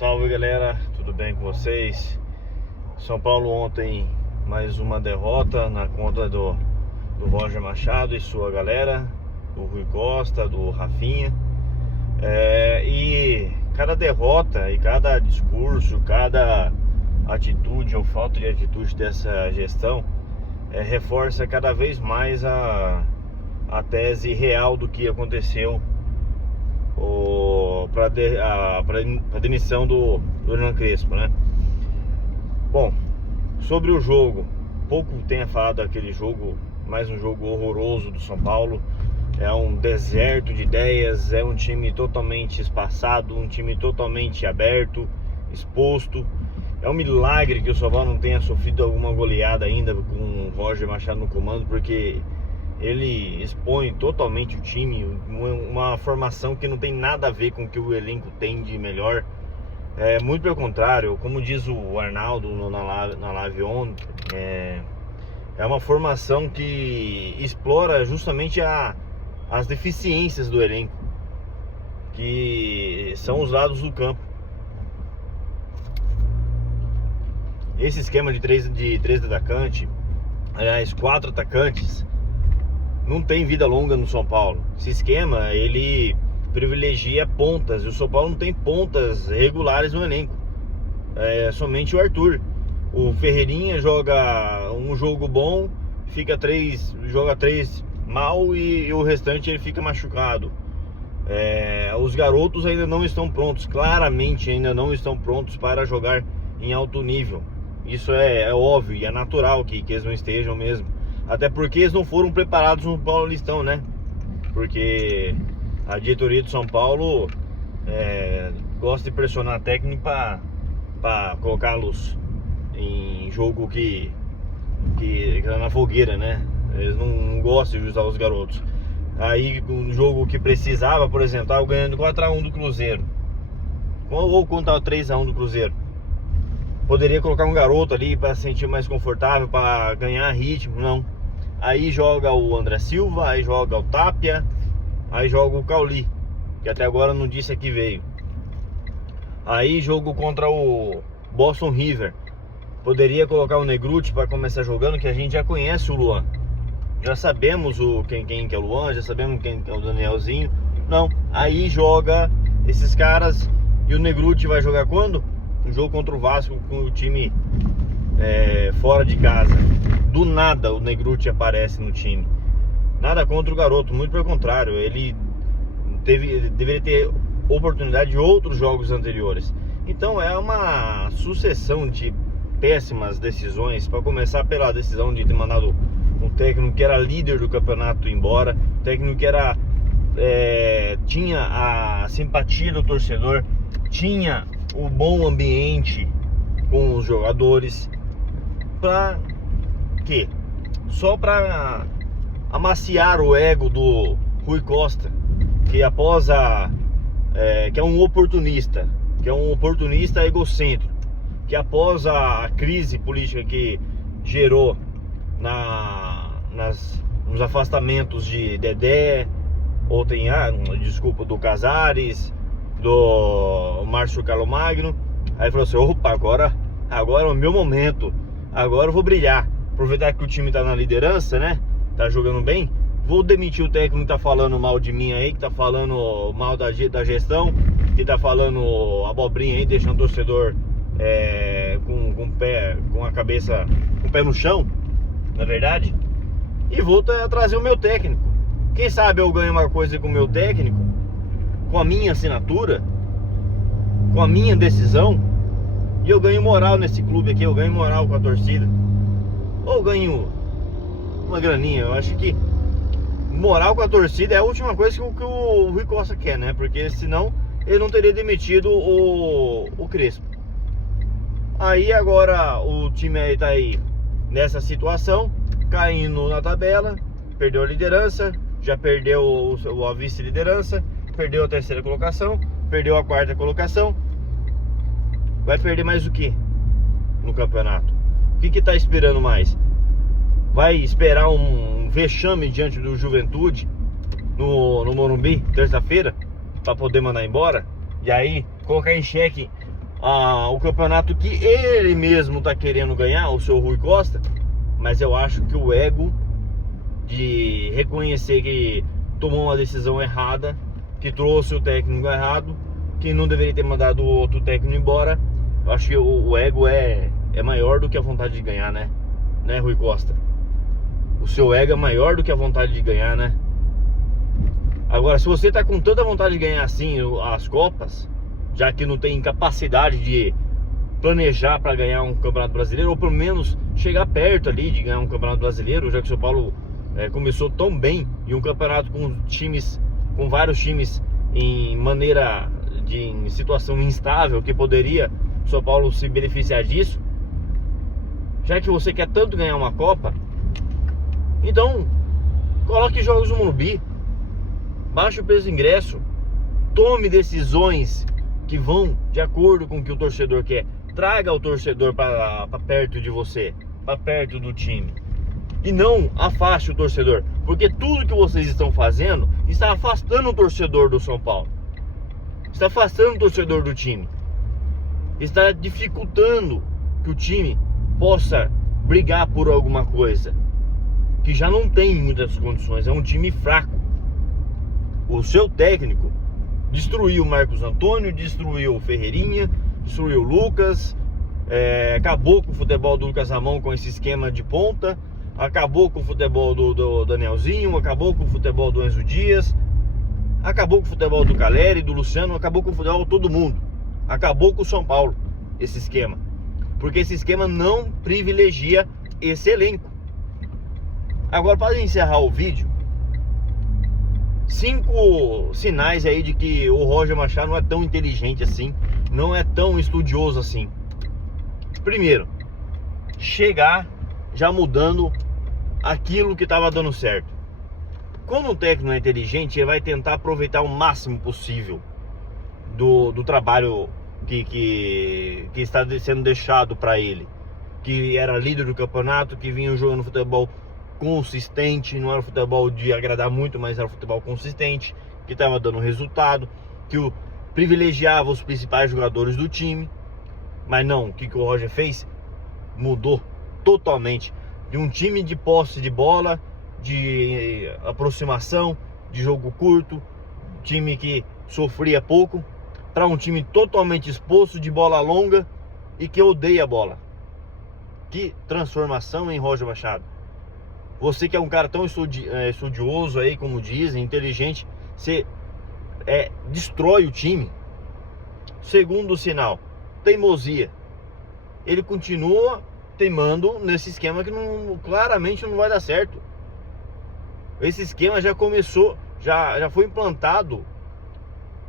Salve galera, tudo bem com vocês? São Paulo ontem mais uma derrota na conta do Roger Machado e sua galera, do Rui Costa, do Rafinha. E cada derrota e cada discurso, cada atitude ou falta de atitude dessa gestão reforça cada vez mais a tese real do que aconteceu para a demissão do Hernan Crespo, né? Bom, sobre o jogo, pouco tenha falado daquele jogo, mais um jogo horroroso do São Paulo. É um deserto de ideias, é um time totalmente espaçado, um time totalmente aberto, exposto. É um milagre que o São Paulo não tenha sofrido alguma goleada ainda com o Roger Machado no comando, porque ele expõe totalmente o time, uma formação que não tem nada a ver com o que o elenco tem de melhor. Muito pelo contrário, como diz o Arnaldo na live ontem, é uma formação que explora justamente as deficiências do elenco, que são os lados do campo. Esse esquema de três atacantes, aliás, 4 atacantes, não tem vida longa no São Paulo. Esse esquema, ele privilegia pontas, e o São Paulo não tem pontas regulares no elenco. Somente o Arthur. O Ferreirinha joga um jogo bom, joga 3 mal e o restante ele fica machucado. Os garotos ainda não estão prontos, claramente ainda não estão prontos para jogar em alto nível. Isso é óbvio e é natural que eles não estejam mesmo. Até porque eles não foram preparados no Paulistão, né? Porque a diretoria do São Paulo gosta de pressionar a técnica para colocá-los em jogo que na fogueira, né? Eles não gostam de usar os garotos. Aí um jogo que precisava, por exemplo, tava ganhando 4-1 do Cruzeiro, ou quando tava 3-1 do Cruzeiro, poderia colocar um garoto ali para se sentir mais confortável, para ganhar ritmo. Não. Aí joga o André Silva, aí joga o Tapia, aí joga o Cauli, que até agora não disse que veio. Aí jogo contra o Boston River, poderia colocar o Negrutti para começar jogando, que a gente já conhece o Luan. Já sabemos quem que é o Luan, já sabemos quem que é o Danielzinho. Não, aí joga esses caras e o Negrutti vai jogar quando? Um jogo contra o Vasco com o time fora de casa. Do nada o Negrutti aparece no time. Nada contra o garoto, muito pelo contrário. Ele deveria ter oportunidade de outros jogos anteriores. Então é uma sucessão de péssimas decisões. Para começar pela decisão de ter mandado um técnico que era líder do campeonato embora, técnico que tinha a simpatia do torcedor, tinha o bom ambiente com os jogadores. Pra quê? Só pra amaciar o ego do Rui Costa, que que é um oportunista, egocêntrico, que após a crise política que gerou nos afastamentos de Dedé, do Casares, do Márcio Carlomagno, aí falou assim: opa, agora é o meu momento, agora eu vou brilhar, aproveitar que o time tá na liderança, né, tá jogando bem, vou demitir o técnico que tá falando mal de mim aí, que tá falando mal da gestão, que tá falando abobrinha aí, deixando o torcedor com o pé no chão, na verdade, e vou trazer o meu técnico. Quem sabe eu ganho uma coisa com o meu técnico, com a minha assinatura, com a minha decisão, e eu ganho moral nesse clube aqui, eu ganho moral com a torcida, ou ganho uma graninha. Eu acho que moral com a torcida é a última coisa que o Rui Costa quer, né? Porque senão ele não teria demitido o Crespo. Aí agora o time aí tá aí nessa situação, caindo na tabela, perdeu a liderança, já perdeu a vice-liderança, perdeu a 3ª colocação, perdeu a 4ª colocação. Vai perder mais o que no campeonato? O que tá esperando mais? Vai esperar um vexame diante do Juventude no Morumbi, terça-feira, para poder mandar embora? E aí colocar em xeque o campeonato que ele mesmo tá querendo ganhar, o seu Rui Costa, mas eu acho que o ego de reconhecer que tomou uma decisão errada, que trouxe o técnico errado, que não deveria ter mandado o outro técnico embora. Eu acho que o ego é maior do que a vontade de ganhar, né? Né, Rui Costa? O seu ego é maior do que a vontade de ganhar, né? Agora, se você tá com tanta vontade de ganhar assim as Copas, já que não tem capacidade de planejar para ganhar um Campeonato Brasileiro, ou pelo menos chegar perto ali de ganhar um Campeonato Brasileiro, já que o São Paulo começou tão bem em um campeonato com vários times em situação instável, que poderia o São Paulo se beneficiar disso. Já que você quer tanto ganhar uma Copa, então coloque jogos no Morumbi, baixe o preço do ingresso, tome decisões que vão de acordo com o que o torcedor quer. Traga o torcedor para perto de você, para perto do time, e não afaste o torcedor, porque tudo que vocês estão fazendo está afastando o torcedor do São Paulo, está afastando o torcedor do time, está dificultando que o time possa brigar por alguma coisa, que já não tem muitas condições. É um time fraco. O seu técnico destruiu o Marcos Antônio, destruiu o Ferreirinha, destruiu o Lucas, acabou com o futebol do Lucas Ramon com esse esquema de ponta, acabou com o futebol do Danielzinho, acabou com o futebol do Enzo Dias, acabou com o futebol do Caleri, do Luciano, acabou com o futebol de todo mundo, acabou com o São Paulo, esse esquema, porque esse esquema não privilegia esse elenco. Agora, para encerrar o vídeo, 5 sinais aí de que o Roger Machado não é tão inteligente assim, não é tão estudioso assim. Primeiro, chegar já mudando aquilo que estava dando certo. Quando um técnico não é inteligente, ele vai tentar aproveitar o máximo possível do trabalho que está sendo deixado para ele, que era líder do campeonato, que vinha jogando futebol consistente, não era futebol de agradar muito, mas era futebol consistente, que estava dando resultado, que privilegiava os principais jogadores do time. Mas não, o que o Roger fez? Mudou totalmente de um time de posse de bola, de aproximação, de jogo curto, time que sofria pouco, para um time totalmente exposto, de bola longa e que odeia a bola. Que transformação, hein, Roger Machado? Você que é um cara tão estudioso aí, como dizem, inteligente, você destrói o time. Segundo sinal, teimosia. Ele continua teimando nesse esquema que claramente não vai dar certo. Esse esquema já começou, já foi implantado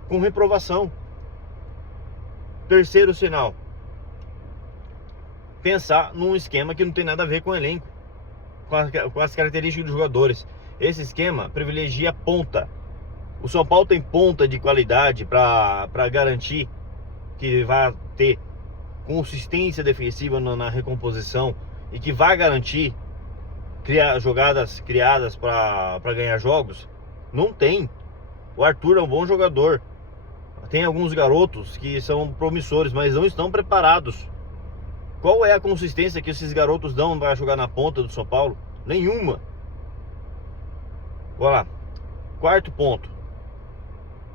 com reprovação. Terceiro sinal, pensar num esquema que não tem nada a ver com o elenco, com as características dos jogadores. Esse esquema privilegia ponta. O São Paulo tem ponta de qualidade para garantir que vai ter consistência defensiva na recomposição e que vai garantir jogadas criadas para ganhar jogos. Não tem. O Arthur é um bom jogador, tem alguns garotos que são promissores, mas não estão preparados. Qual é a consistência que esses garotos dão para jogar na ponta do São Paulo? Nenhuma. Bora lá. Quarto ponto.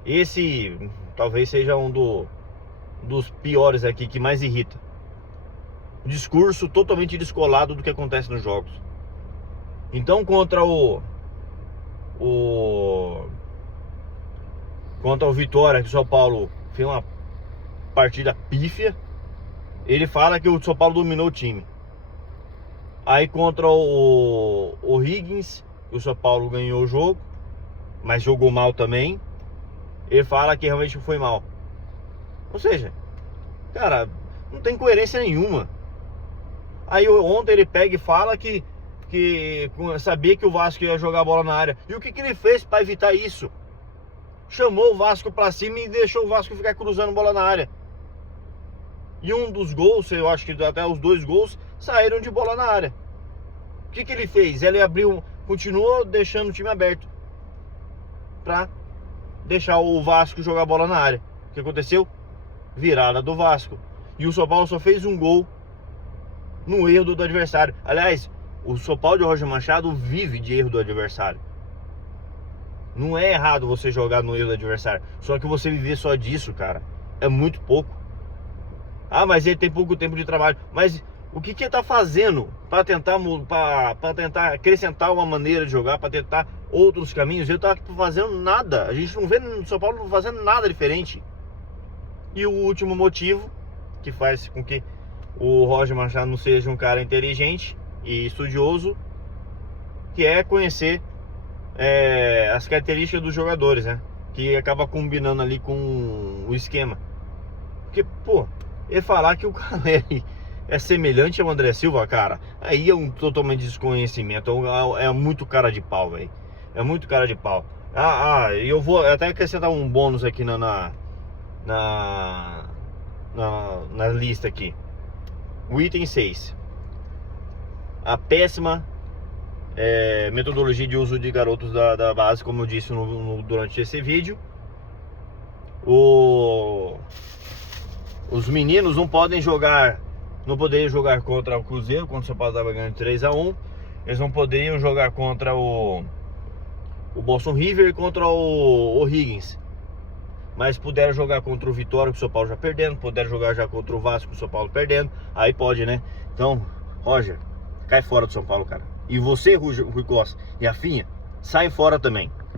Esse talvez seja um dos piores aqui, que mais irrita. O discurso totalmente descolado do que acontece nos jogos. Então, contra o Vitória, que o São Paulo fez uma partida pífia, ele fala que o São Paulo dominou o time. Aí contra o Higgins, o São Paulo ganhou o jogo, mas jogou mal também, ele fala que realmente foi mal. Ou seja, cara, não tem coerência nenhuma. Aí ontem ele pega e fala que sabia que o Vasco ia jogar a bola na área. E o que ele fez para evitar isso? Chamou o Vasco para cima e deixou o Vasco ficar cruzando bola na área. E um dos gols, eu acho que até os 2 gols, saíram de bola na área. O que ele fez? Ele continuou deixando o time aberto para deixar o Vasco jogar bola na área. O que aconteceu? virada do Vasco. E o São Paulo só fez um gol no erro do adversário. Aliás, o São Paulo de Roger Machado vive de erro do adversário. Não é errado você jogar no erro do adversário. Só que você viver só disso, cara, é muito pouco. Ah, mas ele tem pouco tempo de trabalho. Mas o que ele tá fazendo para tentar acrescentar uma maneira de jogar, para tentar outros caminhos? Ele tá fazendo nada. A gente não vê no São Paulo fazendo nada diferente. E o último motivo que faz com que o Roger Machado não seja um cara inteligente e estudioso, que é conhecer as características dos jogadores, né? Que acaba combinando ali com o esquema. Porque, pô, ele falar que o Caleri é semelhante ao André Silva, cara, aí é um totalmente desconhecimento. É muito cara de pau, velho. É muito cara de pau. Eu vou até acrescentar um bônus aqui na lista aqui. O item 6. A péssima metodologia de uso de garotos da base, como eu disse durante esse vídeo. Os meninos não poderiam jogar contra o Cruzeiro, quando o São Paulo estava ganhando 3-1. Eles não poderiam jogar contra o Boston River e contra o O'Higgins. Mas puderam jogar contra o Vitória, que o São Paulo já perdendo. Puderam jogar já contra o Vasco, que o São Paulo perdendo. Aí pode, né? Então, Roger, cai fora do São Paulo, cara. E você, Rui Costa e Rafinha, saem fora também.